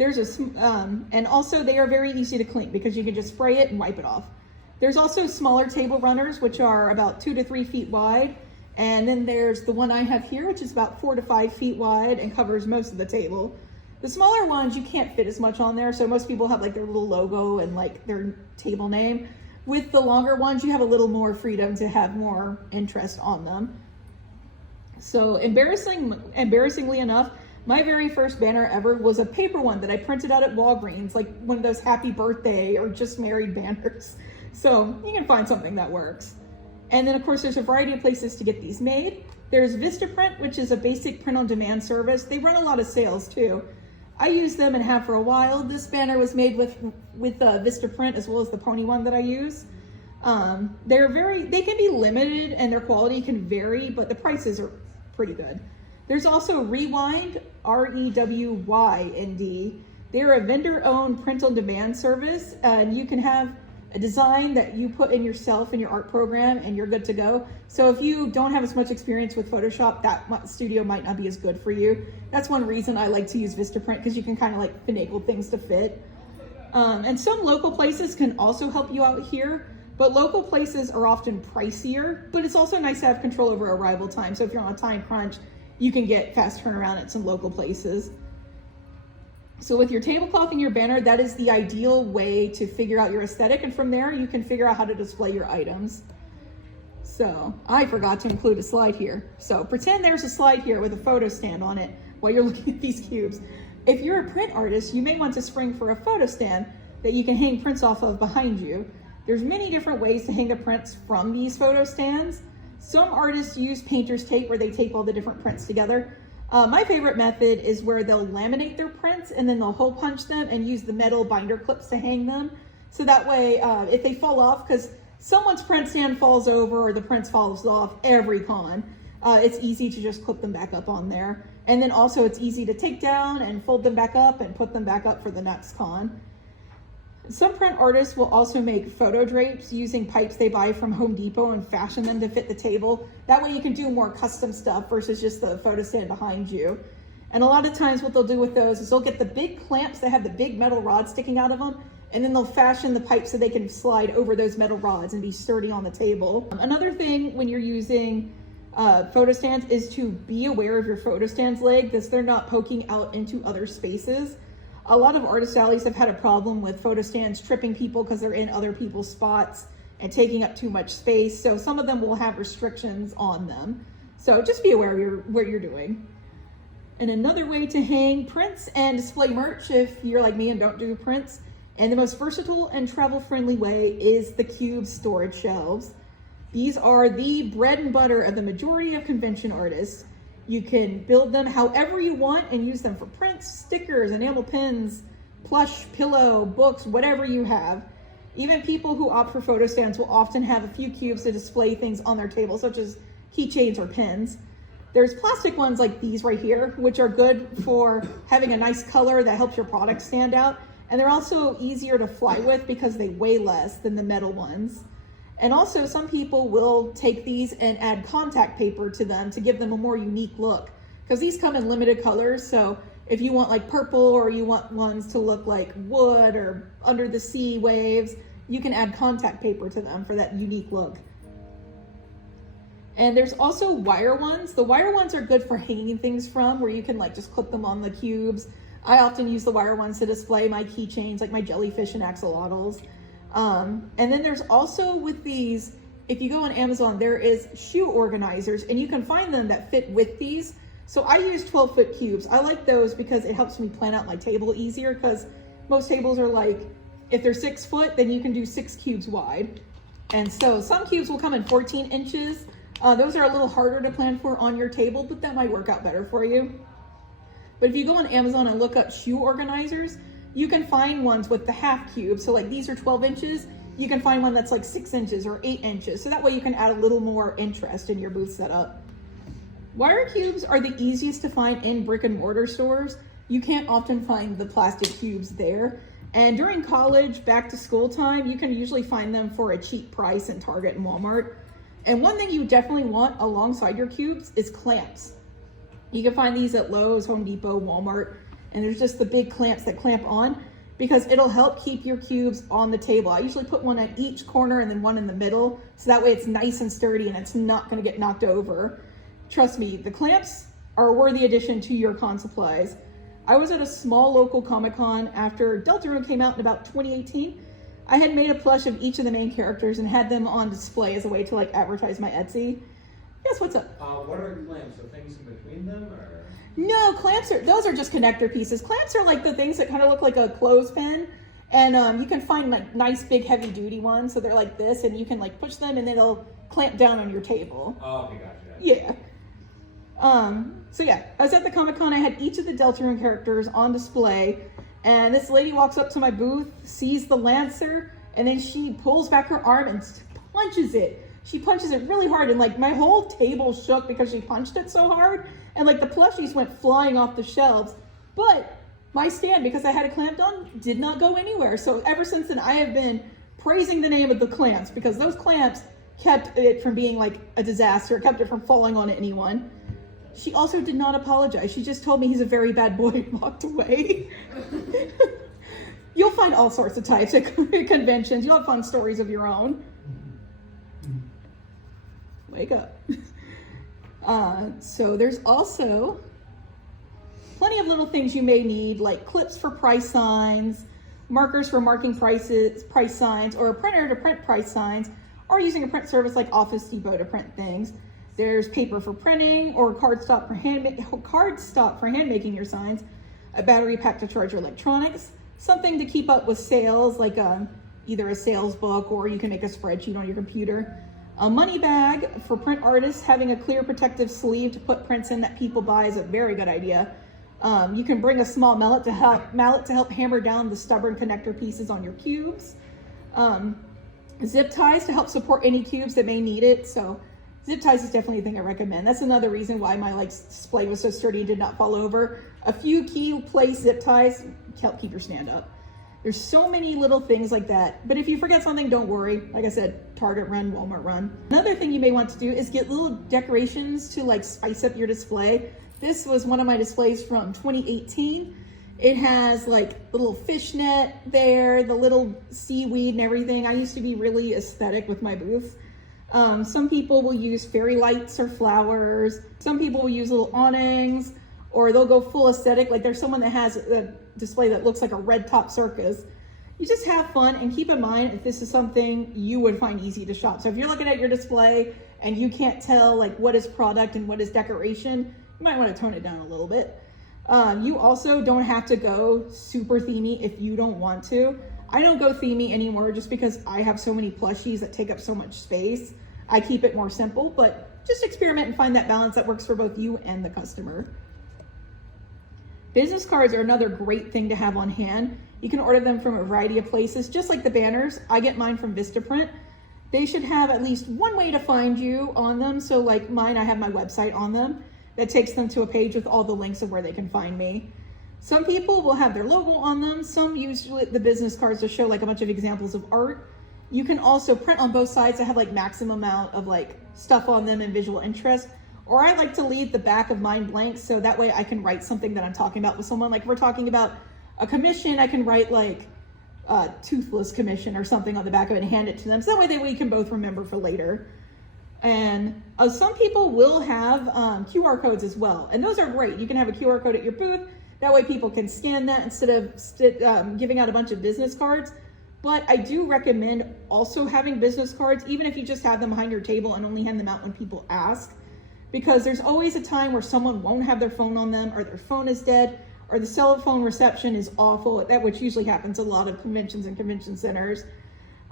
And also they are very easy to clean because you can just spray it and wipe it off. There's also smaller table runners, which are about 2 to 3 feet wide. And then there's the one I have here, which is about 4 to 5 feet wide and covers most of the table. The smaller ones, you can't fit as much on there. So most people have like their little logo and like their table name. With the longer ones, you have a little more freedom to have more interest on them. So embarrassingly enough, my very first banner ever was a paper one that I printed out at Walgreens, like one of those happy birthday or just married banners. So you can find something that works. And then of course there's a variety of places to get these made. There's Vistaprint, which is a basic print on demand service. They run a lot of sales too. I use them and have for a while. This banner was made with Vistaprint as well as the Pony one that I use. They can be limited and their quality can vary, but the prices are pretty good. There's also Rewind, REWYND. They're a vendor-owned print-on-demand service, and you can have a design that you put in yourself in your art program, and you're good to go. So if you don't have as much experience with Photoshop, that studio might not be as good for you. That's one reason I like to use Vistaprint, because you can kind of like finagle things to fit. And some local places can also help you out here, but local places are often pricier, but it's also nice to have control over arrival time. So if you're on a time crunch, you can get fast turnaround at some local places. So with your tablecloth and your banner, that is the ideal way to figure out your aesthetic. And from there, you can figure out how to display your items. So I forgot to include a slide here. So pretend there's a slide here with a photo stand on it while you're looking at these cubes. If you're a print artist, you may want to spring for a photo stand that you can hang prints off of behind you. There's many different ways to hang the prints from these photo stands. Some artists use painter's tape where they tape all the different prints together. My favorite method is where they'll laminate their prints and then they'll hole punch them and use the metal binder clips to hang them. So that way, if they fall off, because someone's print stand falls over or the prints falls off every con, it's easy to just clip them back up on there. And then also it's easy to take down and fold them back up and put them back up for the next con. Some print artists will also make photo drapes using pipes they buy from Home Depot and fashion them to fit the table. That way you can do more custom stuff versus just the photo stand behind you. And a lot of times what they'll do with those is they'll get the big clamps that have the big metal rods sticking out of them, and then they'll fashion the pipes so they can slide over those metal rods and be sturdy on the table. Another thing when you're using photo stands is to be aware of your photo stand's leg, because they're not poking out into other spaces. A lot of artist alleys have had a problem with photo stands tripping people because they're in other people's spots and taking up too much space. So some of them will have restrictions on them. So just be aware of what you're doing. And another way to hang prints and display merch, if you're like me and don't do prints, and the most versatile and travel-friendly way is the cube storage shelves. These are the bread and butter of the majority of convention artists. You can build them however you want and use them for prints, stickers, enamel pins, plush, pillow, books, whatever you have. Even people who opt for photo stands will often have a few cubes to display things on their table, such as keychains or pins. There's plastic ones like these right here, which are good for having a nice color that helps your product stand out. And they're also easier to fly with because they weigh less than the metal ones. And also some people will take these and add contact paper to them to give them a more unique look, because these come in limited colors. So if you want like purple, or you want ones to look like wood or under the sea waves, you can add contact paper to them for that unique look. And there's also wire ones. The wire ones are good for hanging things from, where you can like just clip them on the cubes. I often use the wire ones to display my keychains, like my jellyfish and axolotls. And then there's also with these, if you go on Amazon, there is shoe organizers, and you can find them that fit with these. So I use 12-foot cubes. I like those because it helps me plan out my table easier, because most tables are like, if they're 6 foot, then you can do 6 cubes wide. And so some cubes will come in 14 inches. Those are a little harder to plan for on your table, but that might work out better for you. But if you go on Amazon and look up shoe organizers, you can find ones with the half cube. So like these are 12 inches. You can find one that's like 6 inches or 8 inches. So that way you can add a little more interest in your booth setup. Wire cubes are the easiest to find in brick and mortar stores. You can't often find the plastic cubes there. And during college, back to school time, you can usually find them for a cheap price in Target and Walmart. And one thing you definitely want alongside your cubes is clamps. You can find these at Lowe's, Home Depot, Walmart, and there's just the big clamps that clamp on, because it'll help keep your cubes on the table. I usually put one at each corner and then one in the middle, so that way it's nice and sturdy and it's not gonna get knocked over. Trust me, the clamps are a worthy addition to your con supplies. I was at a small local Comic-Con after Deltarune came out in about 2018. I had made a plush of each of the main characters and had them on display as a way to like advertise my Etsy. Yes, what's up? What are clamps? Are things in between them, or? No, those are just connector pieces. Clamps are like the things that kind of look like a clothespin, and you can find like nice big heavy duty ones. So they're like this, and you can like push them and it'll clamp down on your table. Oh, okay, gotcha. Yeah. So yeah, I was at the Comic-Con. I had each of the Deltarune characters on display, and this lady walks up to my booth, sees the Lancer, and then she pulls back her arm and punches it. She punches it really hard, and like my whole table shook because she punched it so hard, and like the plushies went flying off the shelves. But my stand, because I had it clamped on, did not go anywhere. So ever since then, I have been praising the name of the clamps, because those clamps kept it from being like a disaster, kept it from falling on anyone. She also did not apologize. She just told me he's a very bad boy and walked away. You'll find all sorts of types at conventions. You'll have fun stories of your own. Wake up. So there's also plenty of little things you may need, like clips for price signs, markers for marking prices, price signs, or a printer to print price signs, or using a print service like Office Depot to print things. There's paper for printing, or cardstock for hand making your signs, a battery pack to charge your electronics, something to keep up with sales, like either a sales book, or you can make a spreadsheet on your computer. A money bag for print artists. Having a clear protective sleeve to put prints in that people buy is a very good idea. You can bring a small mallet to help hammer down the stubborn connector pieces on your cubes. Zip ties to help support any cubes that may need it. So zip ties is definitely a thing I recommend. That's another reason why my display was so sturdy and did not fall over. A few key place zip ties help keep your stand up. There's so many little things like that. But if you forget something, don't worry. Like I said, Target run, Walmart run. Another thing you may want to do is get little decorations to like spice up your display. This was one of my displays from 2018. It has like little fishnet there, the little seaweed and everything. I used to be really aesthetic with my booth. Some people will use fairy lights or flowers. Some people will use little awnings, or they'll go full aesthetic. Like there's someone that has a display that looks like a red top circus. You just have fun, and keep in mind if this is something you would find easy to shop. So if you're looking at your display and you can't tell like what is product and what is decoration, you might want to tone it down a little bit. You also don't have to go super themey if you don't want to. I don't go themey anymore just because I have so many plushies that take up so much space. I keep it more simple, but just experiment and find that balance that works for both you and the customer. Business cards are another great thing to have on hand. You can order them from a variety of places, just like the banners. I get mine from Vistaprint. They should have at least one way to find you on them. So like mine, I have my website on them that takes them to a page with all the links of where they can find me. Some people will have their logo on them. Some use the business cards to show like a bunch of examples of art. You can also print on both sides to have like maximum amount of like stuff on them and visual interest. or I like to leave the back of mine blank so that way I can write something that I'm talking about with someone. Like if we're talking about a commission, I can write like toothless commission or something on the back of it and hand it to them. So that way we can both remember for later. And some people will have QR codes as well. And those are great. You can have a QR code at your booth. That way people can scan that instead of giving out a bunch of business cards. But I do recommend also having business cards, even if you just have them behind your table and only hand them out when people ask. Because there's always a time where someone won't have their phone on them, or their phone is dead, or the cell phone reception is awful, which usually happens a lot of conventions and convention centers.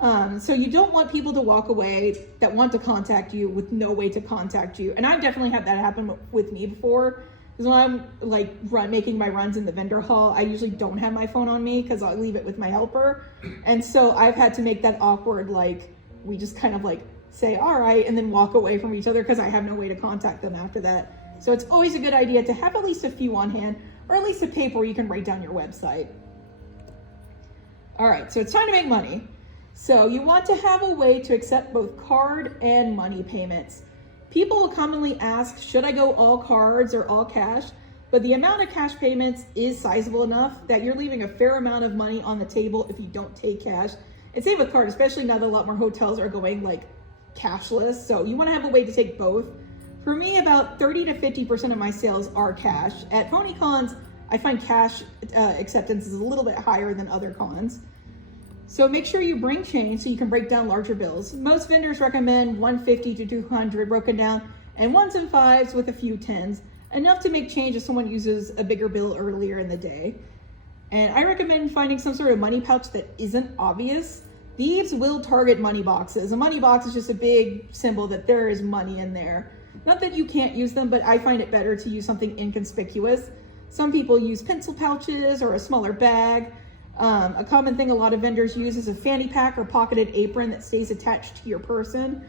So you don't want people to walk away that want to contact you with no way to contact you. And I've definitely had that happen with me before. Because when I'm like making my runs in the vendor hall, I usually don't have my phone on me because I'll leave it with my helper. And so I've had to make that awkward, like we just kind of like say, all right, and then walk away from each other because I have no way to contact them after that. So it's always a good idea to have at least a few on hand, or at least a paper where you can write down your website. All right, so it's time to make money. So you want to have a way to accept both card and money payments. People will commonly ask, should I go all cards or all cash? But the amount of cash payments is sizable enough that you're leaving a fair amount of money on the table if you don't take cash. And same with card, especially now that a lot more hotels are going like cashless. So you want to have a way to take both. For me, about 30 to 50% of my sales are cash. At pony cons, I find cash acceptance is a little bit higher than other cons. So make sure you bring change so you can break down larger bills. Most vendors recommend 150 to 200 broken down, and ones and fives with a few tens, enough to make change if someone uses a bigger bill earlier in the day. And I recommend finding some sort of money pouch that isn't obvious. Thieves will target money boxes. A money box is just a big symbol that there is money in there. Not that you can't use them, but I find it better to use something inconspicuous. Some people use pencil pouches or a smaller bag. A common thing a lot of vendors use is a fanny pack or pocketed apron that stays attached to your person.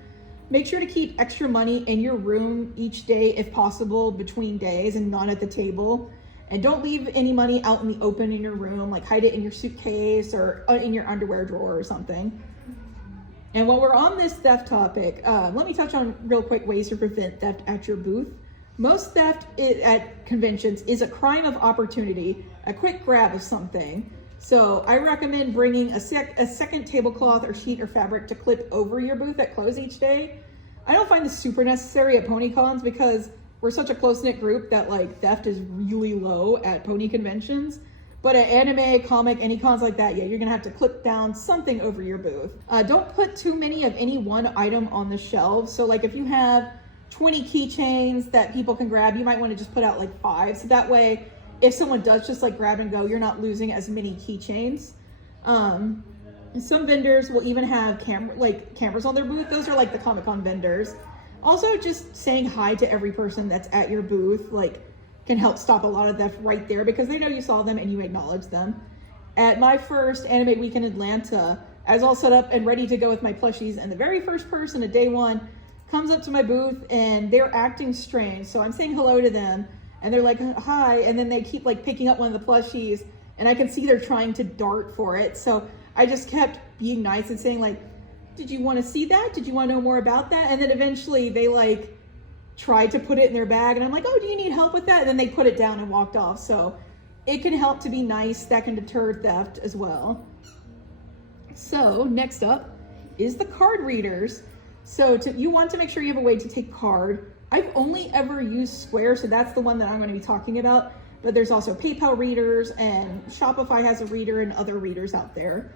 Make sure to keep extra money in your room each day if possible between days and not at the table. And don't leave any money out in the open in your room, like hide it in your suitcase or in your underwear drawer or something. And while we're on this theft topic, let me touch on real quick ways to prevent theft at your booth. Most theft at conventions is a crime of opportunity, a quick grab of something. So I recommend bringing a second tablecloth or sheet or fabric to clip over your booth at close each day. I don't find this super necessary at pony cons because we're such a close-knit group that like theft is really low at pony conventions. But at anime, comic, any cons like that, yeah, you're gonna have to clip down something over your booth. Don't put too many of any one item on the shelves. So like if you have 20 keychains that people can grab, you might wanna just put out like 5. So that way, if someone does just like grab and go, you're not losing as many keychains. Some vendors will even have cameras on their booth. Those are like the Comic-Con vendors. Also, just saying hi to every person that's at your booth can help stop a lot of theft right there because they know you saw them and you acknowledge them. At my first Anime Week in Atlanta, I was all set up and ready to go with my plushies, and the very first person at day one comes up to my booth and they're acting strange. So I'm saying hello to them. And they're like, hi, and then they keep like picking up one of the plushies, and I can see they're trying to dart for it. So I just kept being nice and saying like, did you want to see that? Did you want to know more about that? And then eventually they like tried to put it in their bag, and I'm like, oh, do you need help with that? And then they put it down and walked off. So it can help to be nice. That can deter theft as well. So next up is the card readers. So you want to make sure you have a way to take card. I've only ever used Square, so that's the one that I'm going to be talking about. But there's also PayPal readers, and Shopify has a reader, and other readers out there.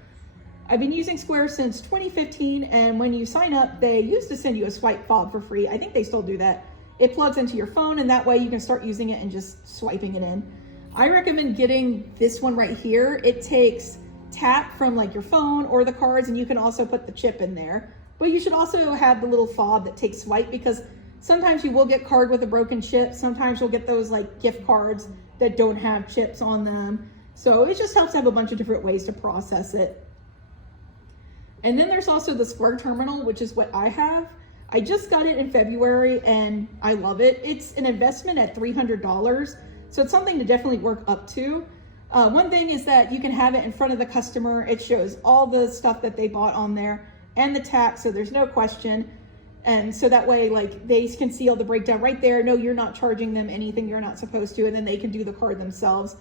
I've been using Square since 2015, and when you sign up, they used to send you a swipe fob for free. I think they still do that. It plugs into your phone, and that way you can start using it and just swiping it in. I recommend getting this one right here. It takes tap from like your phone or the cards, and you can also put the chip in there. But you should also have the little fob that takes swipe, because sometimes you will get card with a broken chip. Sometimes you'll get those like gift cards that don't have chips on them. So it just helps to have a bunch of different ways to process it. And then there's also the Square Terminal, which is what I have. I just got it in February and I love it. It's an investment at $300. So it's something to definitely work up to. One thing is that you can have it in front of the customer. It shows all the stuff that they bought on there and the tax, so there's no question. And so that way, like, they can see all the breakdown right there. No, you're not charging them anything you're not supposed to, and then they can do the card themselves.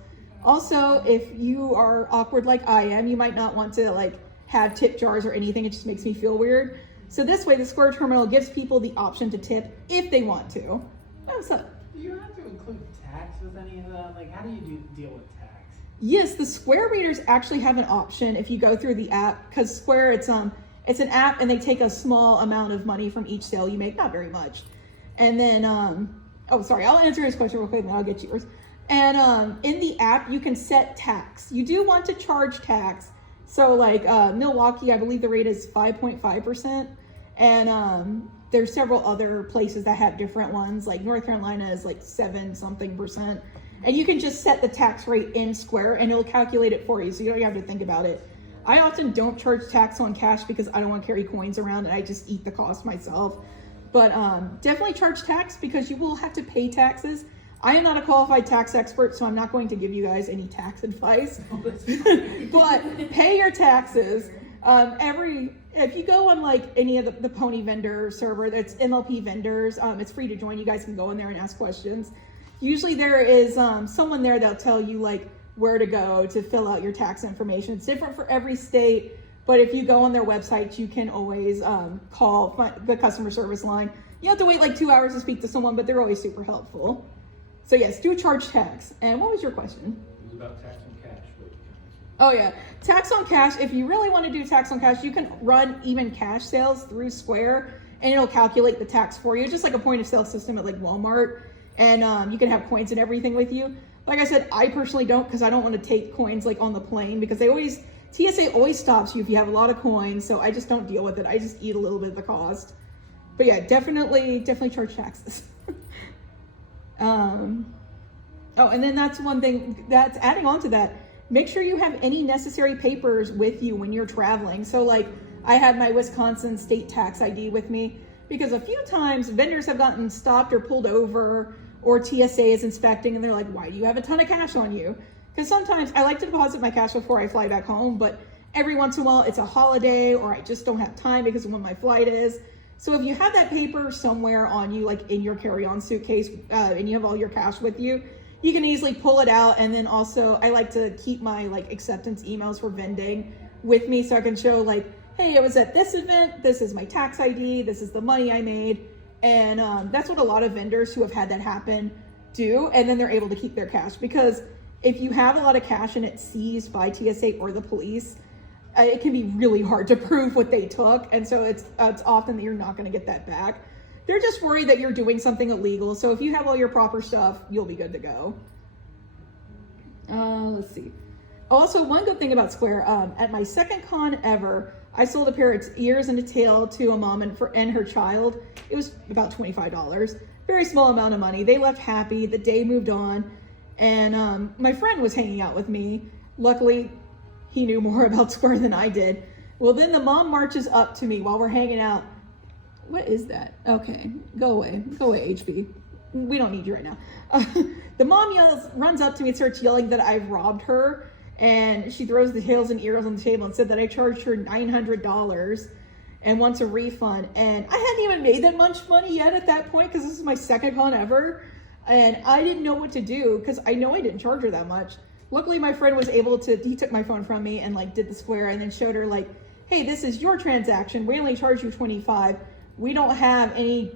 Also, if you are awkward like I am, you might not want to like have tip jars or anything. It just makes me feel weird. So this way, the Square terminal gives people the option to tip if they want to. Oh, what's up? Do you have to include tax with any of that? Like, how do you deal with tax? Yes, the Square readers actually have an option if you go through the app, because Square, it's an app and they take a small amount of money from each sale you make, not very much. And then, oh, sorry, I'll answer his question real quick and then I'll get yours. And in the app, you can set tax. You do want to charge tax. So like Milwaukee, I believe the rate is 5.5%. And there's several other places that have different ones. Like North Carolina is like 7-something%. And you can just set the tax rate in Square and it'll calculate it for you. So you don't have to think about it. I often don't charge tax on cash because I don't want to carry coins around and I just eat the cost myself. But definitely charge tax because you will have to pay taxes. I am not a qualified tax expert, so I'm not going to give you guys any tax advice. But pay your taxes. If you go on like any of the Pony vendor server, that's MLP vendors, it's free to join. You guys can go in there and ask questions. Usually there is someone there that'll tell you like where to go to fill out your tax information. It's different for every state, but if you go on their website, you can always call the customer service line. You have to wait like 2 hours to speak to someone, but they're always super helpful. So yes, do charge tax. And what was your question? It was about tax on cash. Oh yeah, tax on cash. If you really want to do tax on cash, you can run even cash sales through Square and it'll calculate the tax for you, just like a point of sale system at like Walmart. And you can have coins and everything with you. Like I said, I personally don't because I don't want to take coins like on the plane because TSA always stops you if you have a lot of coins. So I just don't deal with it. I just eat a little bit of the cost. But yeah, definitely charge taxes. Oh, and then that's one thing that's adding on to that. Make sure you have any necessary papers with you when you're traveling. So like I had my Wisconsin state tax ID with me because a few times vendors have gotten stopped or pulled over or TSA is inspecting and they're like, why do you have a ton of cash on you? Because sometimes I like to deposit my cash before I fly back home, but every once in a while it's a holiday or I just don't have time because of when my flight is. So if you have that paper somewhere on you, like in your carry-on suitcase, and you have all your cash with you, you can easily pull it out. And then also I like to keep my like acceptance emails for vending with me so I can show like, hey, I was at this event, this is my tax ID, this is the money I made. And that's what a lot of vendors who have had that happen do. And then they're able to keep their cash because if you have a lot of cash and it's seized by TSA or the police, it can be really hard to prove what they took. And so it's often that you're not going to get that back. They're just worried that you're doing something illegal. So if you have all your proper stuff, you'll be good to go. Let's see. Also, one good thing about Square, at my second con ever, I sold a pair of ears and a tail to a mom and her child. It was about $25. Very small amount of money. They left happy. The day moved on. And my friend was hanging out with me. Luckily, he knew more about Square than I did. Well, then the mom marches up to me while we're hanging out. What is that? Okay, go away, HB. We don't need you right now. The mom runs up to me and starts yelling that I've robbed her. And she throws the tails and ears on the table and said that I charged her $900 and wants a refund. And I hadn't even made that much money yet at that point because this is my second con ever. And I didn't know what to do because I know I didn't charge her that much. Luckily, my friend was able to, he took my phone from me and like did the Square and then showed her like, hey, this is your transaction. We only charge you $25. We don't have any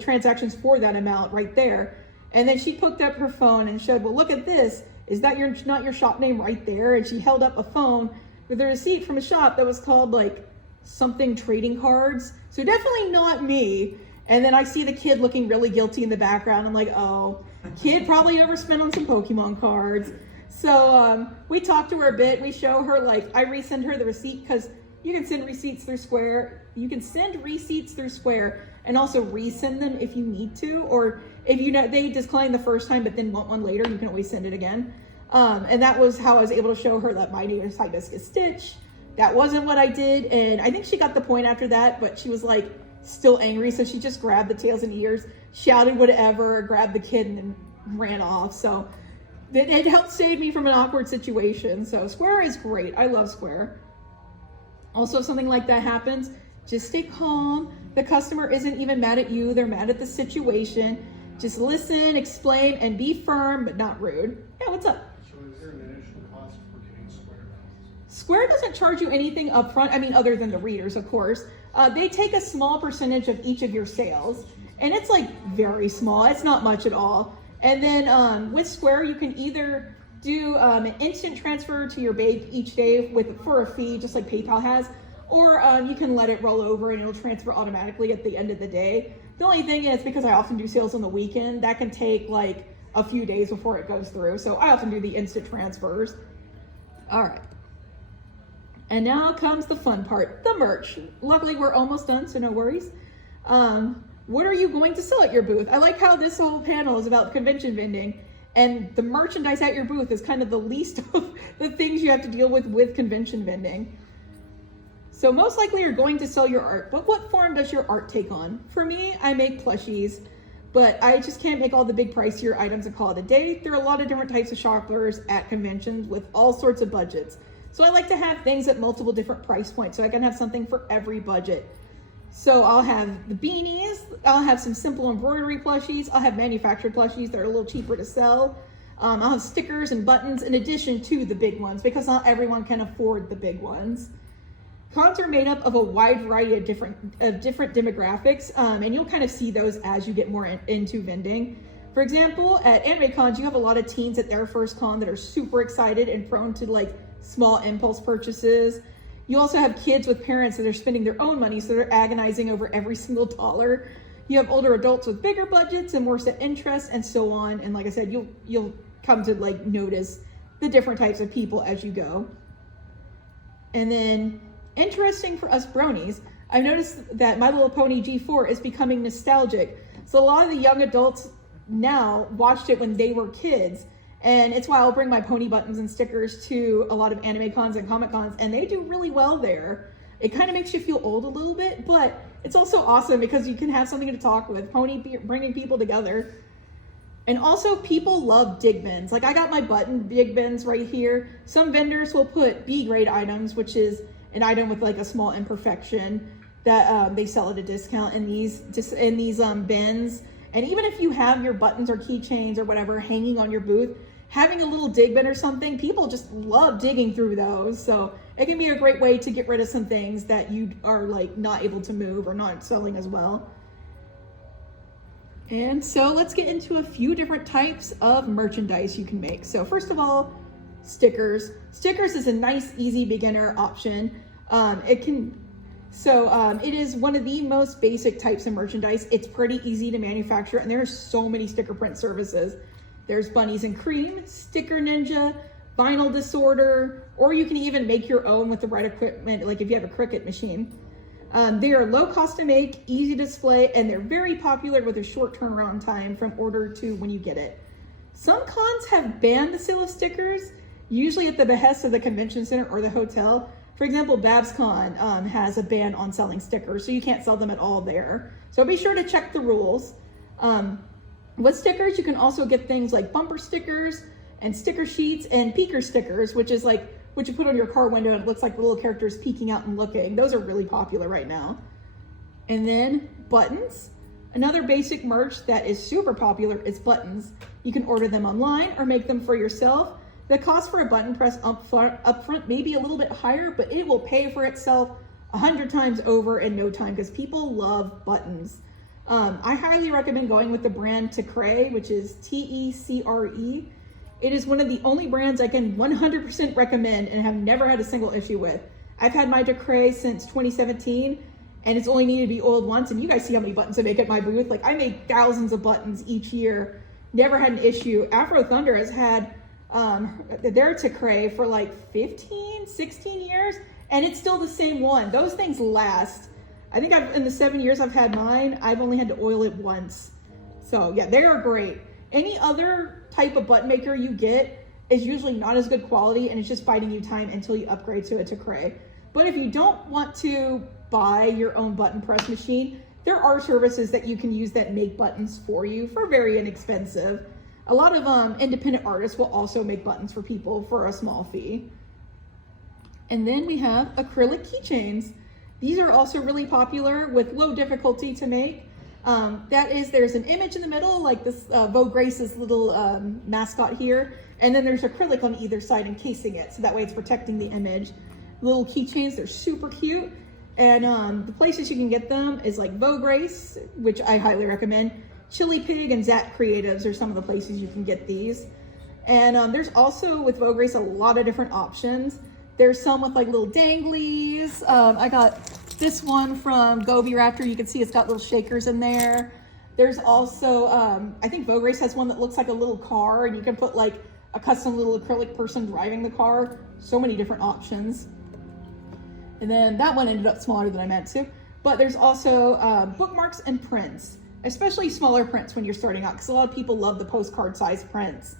transactions for that amount right there. And then she picked up her phone and showed, well, look at this. Is that not your shop name right there? And she held up a phone with a receipt from a shop that was called like something trading cards. So definitely not me. And then I see the kid looking really guilty in the background. I'm like, oh, kid probably overspent on some Pokemon cards. So we talked to her a bit. We show her like, I resend her the receipt because you can send receipts through Square. You can send receipts through Square and also resend them if you need to, or if you know they decline the first time but then want one later, you can always send it again. And that was how I was able to show her that my name is Hibiscus Stitch. That wasn't what I did, and I think she got the point after that, but she was like still angry, so she just grabbed the tails and ears, shouted whatever, grabbed the kid, and then ran off. So it helped save me from an awkward situation. So Square is great. I love Square. Also, if something like that happens, just stay calm. The customer isn't even mad at you, they're mad at the situation. Just listen, explain, and be firm, but not rude. Yeah, what's up? So is there an initial cost for getting Square? Square doesn't charge you anything up front, I mean, other than the readers, of course. They take a small percentage of each of your sales, and it's like very small, it's not much at all. And then with Square, you can either do an instant transfer to your bank each day for a fee, just like PayPal has, or you can let it roll over and it'll transfer automatically at the end of the day. The only thing is, because I often do sales on the weekend, that can take like a few days before it goes through. So I often do the instant transfers. All right. And now comes the fun part, the merch. Luckily, we're almost done, so no worries. What are you going to sell at your booth? I like how this whole panel is about convention vending, and the merchandise at your booth is kind of the least of the things you have to deal with convention vending. So most likely you're going to sell your art, but what form does your art take on? For me, I make plushies, but I just can't make all the big pricier items and call it a day. There are a lot of different types of shoppers at conventions with all sorts of budgets. So I like to have things at multiple different price points so I can have something for every budget. So I'll have the beanies, I'll have some simple embroidery plushies, I'll have manufactured plushies that are a little cheaper to sell. I'll have stickers and buttons in addition to the big ones because not everyone can afford the big ones. Cons are made up of a wide variety of different demographics, and you'll kind of see those as you get more into vending. For example, at anime cons, you have a lot of teens at their first con that are super excited and prone to like small impulse purchases. You also have kids with parents that are spending their own money, so they're agonizing over every single dollar. You have older adults with bigger budgets and more set interests, and so on. And like I said, you'll come to like notice the different types of people as you go. And then, interesting for us bronies, I've noticed that My Little Pony G4 is becoming nostalgic. So a lot of the young adults now watched it when they were kids. And it's why I'll bring my pony buttons and stickers to a lot of anime cons and comic cons, and they do really well there. It kind of makes you feel old a little bit, but it's also awesome because you can have something to talk with. Bringing people together. And also people love dig bins. Like I got my button dig bins right here. Some vendors will put B grade items, which is an item with like a small imperfection that they sell at a discount in these bins. And even if you have your buttons or keychains or whatever hanging on your booth, having a little dig bin or something, people just love digging through those. So it can be a great way to get rid of some things that you are like not able to move or not selling as well. And so let's get into a few different types of merchandise you can make. So first of all, stickers. Stickers is a nice, easy beginner option. It is one of the most basic types of merchandise. It's pretty easy to manufacture, and there are so many sticker print services. There's Bunnies and Cream, Sticker Ninja, Vinyl Disorder, or you can even make your own with the right equipment, like if you have a Cricut machine. They are low cost to make, easy to display, and they're very popular with a short turnaround time from order to when you get it. Some cons have banned the sale of stickers, usually at the behest of the convention center or the hotel. For example, BabsCon has a ban on selling stickers, so you can't sell them at all there. So be sure to check the rules. With stickers, you can also get things like bumper stickers and sticker sheets and peeker stickers, which is like what you put on your car window and it looks like the little characters peeking out and looking. Those are really popular right now. And then buttons. Another basic merch that is super popular is buttons. You can order them online or make them for yourself. The cost for a button press upfront may be a little bit higher, but it will pay for itself 100 times over in no time because people love buttons. I highly recommend going with the brand Tecre, which is T-E-C-R-E. It is one of the only brands I can 100% recommend and have never had a single issue with. I've had my Tecre since 2017, and it's only needed to be oiled once, and you guys see how many buttons I make at my booth. Like, I make thousands of buttons each year, never had an issue. Afro Thunder has had their Tecre for like 15, 16 years, and it's still the same one. Those things last. I think in the 7 years I've had mine, I've only had to oil it once. So yeah, they are great. Any other type of button maker you get is usually not as good quality, and it's just biding you time until you upgrade to a Tecre. But if you don't want to buy your own button press machine, there are services that you can use that make buttons for you for very inexpensive. A lot of independent artists will also make buttons for people for a small fee. And then we have acrylic keychains. These are also really popular with low difficulty to make. There's an image in the middle, like this Vogue Grace's little mascot here, and then there's acrylic on either side encasing it, so that way it's protecting the image. Little keychains, they're super cute, and the places you can get them is like Vogue Grace, which I highly recommend. Chili Pig and Zap Creatives are some of the places you can get these. And there's also, with Vogue Grace, a lot of different options. There's some with like little danglies. I got this one from Gobi Raptor. You can see it's got little shakers in there. There's also, I think Vogue Grace has one that looks like a little car, and you can put like a custom little acrylic person driving the car. So many different options. And then that one ended up smaller than I meant to. But there's also Bookmarks and Prints, especially smaller prints when you're starting out, because a lot of people love the postcard size prints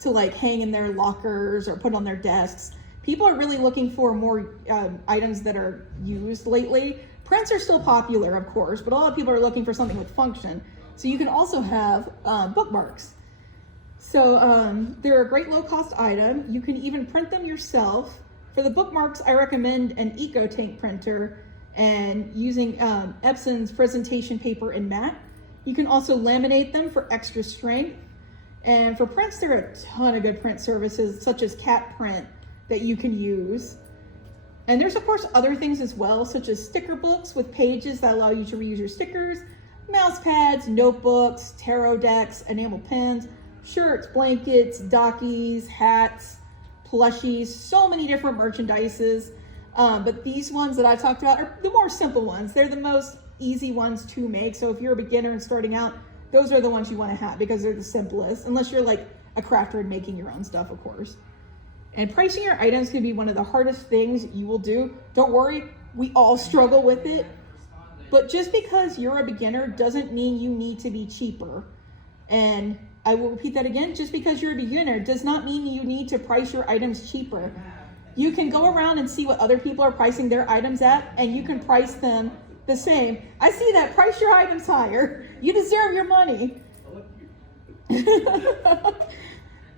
to like hang in their lockers or put on their desks. People are really looking for more items that are used lately. Prints are still popular, of course, but a lot of people are looking for something with function. So you can also have bookmarks. So they're a great low cost item. You can even print them yourself. For the bookmarks, I recommend an Eco Tank printer and using Epson's presentation paper and matte. You can also laminate them for extra strength. And for prints, there are a ton of good print services such as Cat Print that you can use. And there's of course other things as well, such as sticker books with pages that allow you to reuse your stickers, mouse pads, notebooks, tarot decks, enamel pens, shirts, blankets, dockies, hats, plushies, so many different merchandises. But these ones that I talked about are the more simple ones. They're the most easy ones to make. So if you're a beginner and starting out, those are the ones you want to have because they're the simplest, unless you're like a crafter and making your own stuff, of course. And pricing your items can be one of the hardest things you will do. Don't worry, we all struggle with it. But just because you're a beginner doesn't mean you need to be cheaper. And I will repeat that again, just because you're a beginner does not mean you need to price your items cheaper. You can go around and see what other people are pricing their items at, and you can price them the same. I see that, price your items higher. You deserve your money.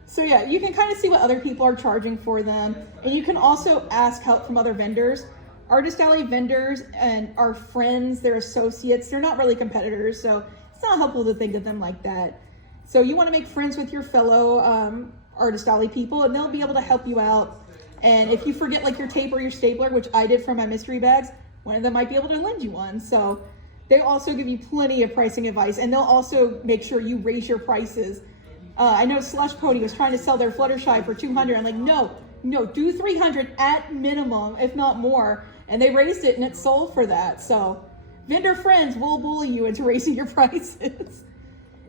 So yeah, you can kind of see what other people are charging for them. And you can also ask help from other vendors. Artist Alley vendors and our friends, they're associates, they're not really competitors, so it's not helpful to think of them like that. So you want to make friends with your fellow Artist Alley people, and they'll be able to help you out. And if you forget like your tape or your stapler, which I did for my mystery bags, one of them might be able to lend you one. So they also give you plenty of pricing advice, and they'll also make sure you raise your prices. I know Slush Pony was trying to sell their Fluttershy for $200. I'm like, no, do $300 at minimum, if not more. And they raised it and it sold for that. So vendor friends will bully you into raising your prices.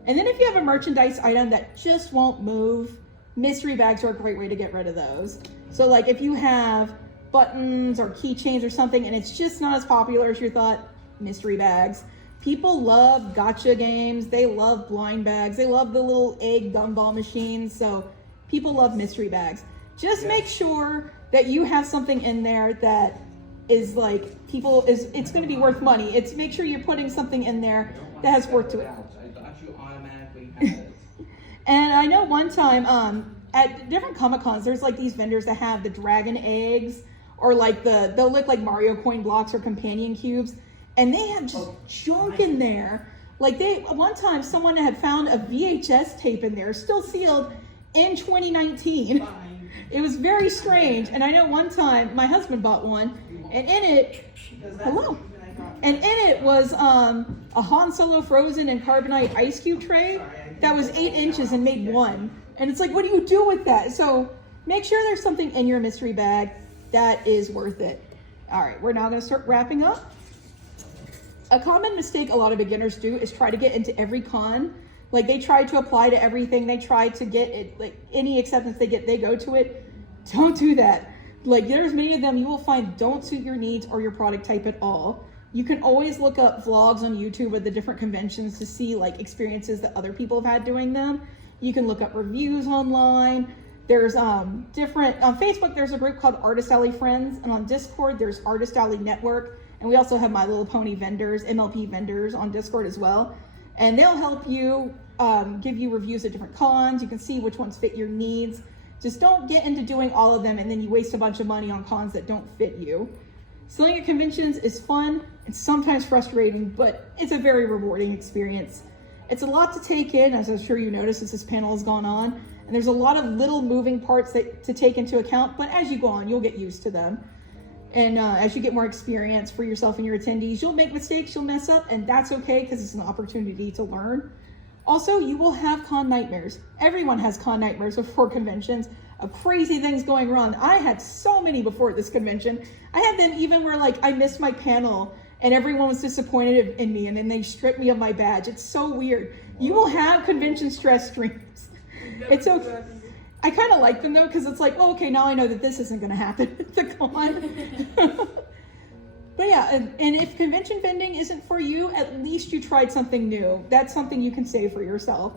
And then if you have a merchandise item that just won't move, mystery bags are a great way to get rid of those. So like if you have buttons or keychains or something and it's just not as popular as you thought, mystery bags. People love gotcha games. They love blind bags. They love the little egg gumball machines. So people love mystery bags. Just make sure that you have something in there that is like it's going to be worth money. It's make sure you're putting something in there that has worth to it. I thought you automatically had it. And I know one time at different Comic Cons, there's like these vendors that have the dragon eggs or like they'll look like Mario coin blocks or companion cubes. And they have just junk in there. Like one time someone had found a VHS tape in there, still sealed in 2019. It was very strange. And I know one time my husband bought one, and in it, was a Han Solo frozen and carbonite ice cube tray that was 8 inches and made one. And it's like, what do you do with that? So make sure there's something in your mystery bag that is worth it. All right, we're now gonna start wrapping up. A common mistake a lot of beginners do is try to get into every con. Like they try to apply to everything. They try to get it, like any acceptance they get, they go to it. Don't do that. Like there's many of them you will find don't suit your needs or your product type at all. You can always look up vlogs on YouTube of the different conventions to see like experiences that other people have had doing them. You can look up reviews online. There's different, on Facebook there's a group called Artist Alley Friends, and on Discord there's Artist Alley Network. And we also have My Little Pony vendors, MLP vendors on Discord as well. And they'll help you, give you reviews of different cons. You can see which ones fit your needs. Just don't get into doing all of them and then you waste a bunch of money on cons that don't fit you. Selling at conventions is fun. It's sometimes frustrating, but it's a very rewarding experience. It's a lot to take in, as I'm sure you noticed as this panel has gone on, and there's a lot of little moving parts to take into account, but as you go on, you'll get used to them. And as you get more experience for yourself and your attendees, you'll make mistakes, you'll mess up, and that's okay because it's an opportunity to learn. Also, you will have con nightmares. Everyone has con nightmares before conventions of crazy things going wrong. I had so many before this convention. I had them even where like I missed my panel and everyone was disappointed in me and then they stripped me of my badge. It's so weird. You will have convention stress streams. It's okay. I kind of like them though because it's like, oh, okay, now I know that this isn't going to happen at the con. But yeah, and if convention vending isn't for you, at least you tried something new. That's something you can save for yourself.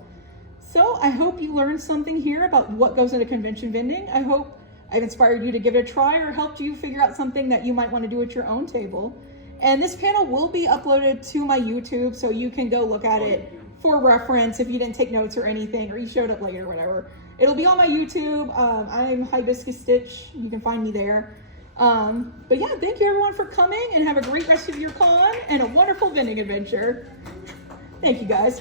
So I hope you learned something here about what goes into convention vending. I hope I've inspired you to give it a try or helped you figure out something that you might want to do at your own table. And this panel will be uploaded to my YouTube, so you can go look at it for reference if you didn't take notes or anything, or you showed up late or whatever. It'll be on my YouTube. I'm Hibiscus Stitch. You can find me there. But yeah, thank you everyone for coming and have a great rest of your con and a wonderful vending adventure. Thank you guys.